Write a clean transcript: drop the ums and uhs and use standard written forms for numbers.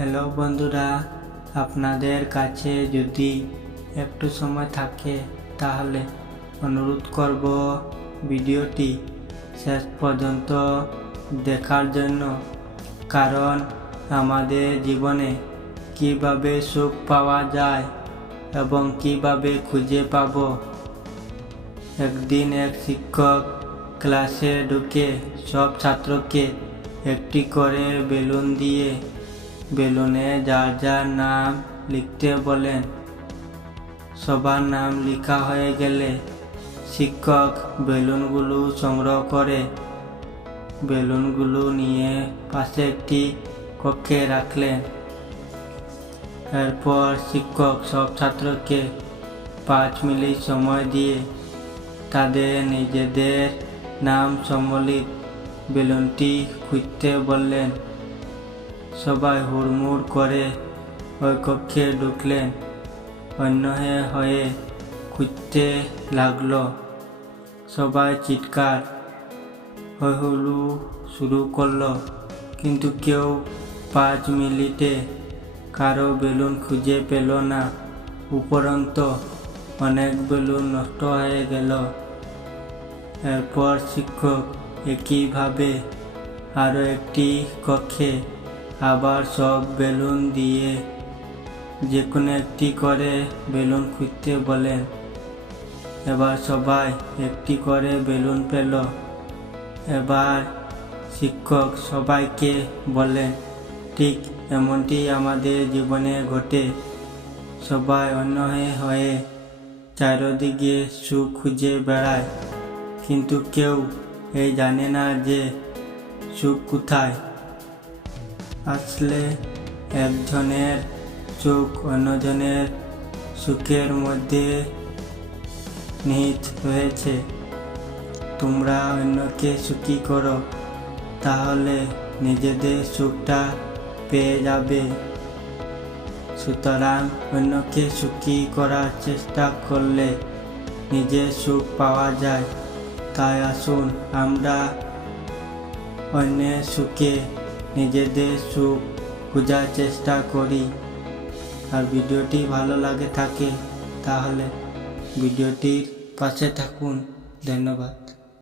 Hello বন্ধুরা, আপনাদের কাছে যদি একটু সময় থাকে তাহলে অনুরোধ করব ভিডিওটি শেষ পর্যন্ত দেখার জন্য। কারণ আমাদের জীবনে কিভাবে সুখ পাওয়া যায় এবং কিভাবে খুঁজে পাব। একদিন এক শিক্ষক ক্লাসে ঢুকে সব ছাত্রকে একটি করে বেলুন দিয়ে বেলুনে যার যার নাম লিখতে বলেন। সবার নাম লেখা হয়ে গেলে শিক্ষক বেলুনগুলো সংগ্রহ করে বেলুনগুলো নিয়ে পাশে একটি কক্ষে রাখলেন। এরপর শিক্ষক সব ছাত্রকে 5 মিনিট সময় দিয়ে তাদের নিজেদের নাম সম্বলিত বেলুনটি খুঁজতে বললেন। সবাই হুড়মুড় করে ওই কক্ষে ঢুকলেন। অন্য হয়ে খুঁজতে লাগলো। সবাই চিৎকার হইহুল্লু শুরু করলো, কিন্তু কেউ 5 মিনিটে কারো বেলুন খুঁজে পেল না। উপরন্তু অনেক বেলুন নষ্ট হয়ে গেল। এরপর শিক্ষক একইভাবে আরো একটি কক্ষে আবার সব বেলুন দিয়ে যে কোনো একটি করে বেলুন খুঁজতে বলেন। এবার সবাই একটি করে বেলুন পেল। এবার শিক্ষক সবাইকে বলেন, ঠিক এমনটি আমাদের জীবনে ঘটে। সবাই অন্য হয়ে চারিদিকে সুখ খুঁজে বেড়ায়, কিন্তু কেউ এই জানে না যে সুখ কোথায়। আসলে একজনের সুখ অন্যজনের সুখের মধ্যে নিহিত রয়েছে। তোমরা অন্যকে সুখী করো, তাহলে নিজেদের সুখটা পেয়ে যাবে। সুতরাং অন্যকে সুখী করার চেষ্টা করলে নিজের সুখ পাওয়া যায়। তাই আসুন আমরা অন্যের সুখে নিজেদের সুখ খোঁজার চেষ্টা করি। আর ভিডিওটি ভালো লাগে থাকে তাহলে ভিডিওটির পাশে থাকুন। ধন্যবাদ।